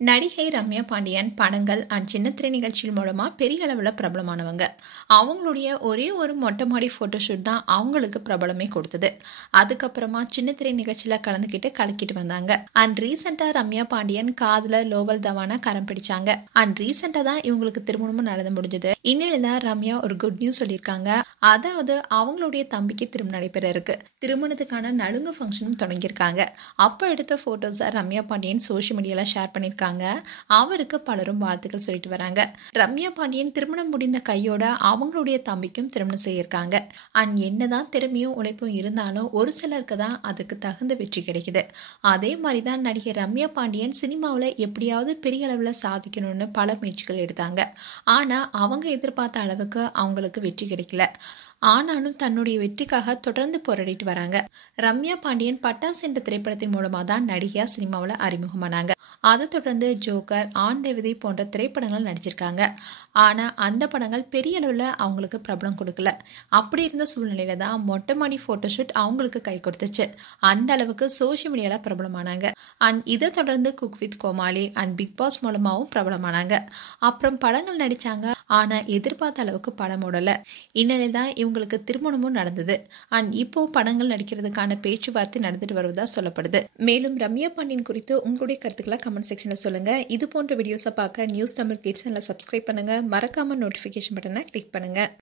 நடிகை ரம்யா பாண்டியன் படங்கள் அண்ட் சின்னத்திரை நிகழ்ச்சிகள் மூலமா பெரிய அளவில் பிரபலமானவங்க. அவங்களுடைய ஒரே ஒரு மொட்டை மாடி போட்டோஷூட் தான் அவங்களுக்கு பிரபலமே கொடுத்தது. அதுக்கப்புறமா சின்னத்திரை நிகழ்ச்சியில கலந்துக்கிட்டு கலக்கிட்டு வந்தாங்க. அண்ட் ரீசெண்டா ரம்யா பாண்டியன் காதலர் லோவல் தவான கரம் பிடிச்சாங்க. அண்ட் ரீசெண்டா தான் இவங்களுக்கு திருமணமும் நடந்து முடிஞ்சது. இந்நிலையில ரம்யா ஒரு குட் நியூஸ் சொல்லியிருக்காங்க. அதாவது அவங்களுடைய தம்பிக்கு திருமணம் நடைபெற இருக்கு. திருமணத்துக்கான நலுங்கு ஃபங்க்ஷனும் தொடங்கியிருக்காங்க. அப்போ எடுத்த போட்டோஸை ரம்யா பாண்டியன் சோஷியல் மீடியால ஷேர் பண்ணியிருக்காங்க. அவருக்கு பலரும் வாழ்த்துக்கள் சொல்லிட்டு வராங்க. ரம்யா பாண்டியன் திருமணம் முடிந்த கையோட அவங்களுடைய தம்பிக்கும் திருமணம் செய்யிருக்காங்க. அண்ட் என்னதான் திறமையும் உழைப்பும் இருந்தாலும் ஒரு சிலருக்கு தான் அதுக்கு தகுந்த வெற்றி கிடைக்குது. அதே மாதிரிதான் நடிகை ரம்யா பாண்டியன் சினிமாவில் எப்படியாவது பெரிய அளவில் சாதிக்கணும்னு பல முயற்சிகள் எடுத்தாங்க. ஆனா அவங்க எதிர்பார்த்த அளவுக்கு அவங்களுக்கு வெற்றி கிடைக்கல. ஆனாலும் தன்னுடைய வெற்றிக்காக தொடர்ந்து போராடிட்டு வராங்க. ரம்யா பாண்டியன் பட்டாசு என்ற திரைப்படத்தின் மூலமா தான் நடிகையா சினிமாவில் அறிமுகமானாங்க. அதை தொடர்ந்து ஜோக்கர், ஆண் தேவதை போன்ற திரைப்படங்கள் நடிச்சிருக்காங்க. ஆனா அந்த படங்கள் பெரிய அளவில் அவங்களுக்கு பிரபலம் கொடுக்கல. அப்படி இருந்த சூழ்நிலையில தான் மொட்டை மாடி போட்டோஷூட் அவங்களுக்கு கை கொடுத்துச்சு. அந்த அளவுக்கு சோஷியல் மீடியால பிரபலமானாங்க. அண்ட் இதை தொடர்ந்து cook with Comali and Bigg Boss மூலமாவும் பிரபலமானாங்க. அப்புறம் படங்கள் நடிச்சாங்க. ஆனா எதிர்பார்த்த அளவுக்கு படம் ஓடல. இந்நிலையில் தான் இவங்களுக்கு திருமணமும் நடந்தது. அண்ட் இப்போ படங்கள் நடிக்கிறதுக்கான பேச்சுவார்த்தை நடந்துட்டு வருவதா சொல்லப்படுது. மேலும் ரம்யா பாண்டியன் குறித்து உங்களுடைய கருத்துக்களை கமெண்ட் செக்ஷன்ல சொல்லுங்க. இது போன்ற வீடியோஸை பார்க்க நியூஸ் தமிழ் கிட்ஸ் சேனலை சப்ஸ்கிரைப் பண்ணுங்க. மறக்காம நோட்டிபிகேஷன் பட்டனை கிளிக் பண்ணுங்க.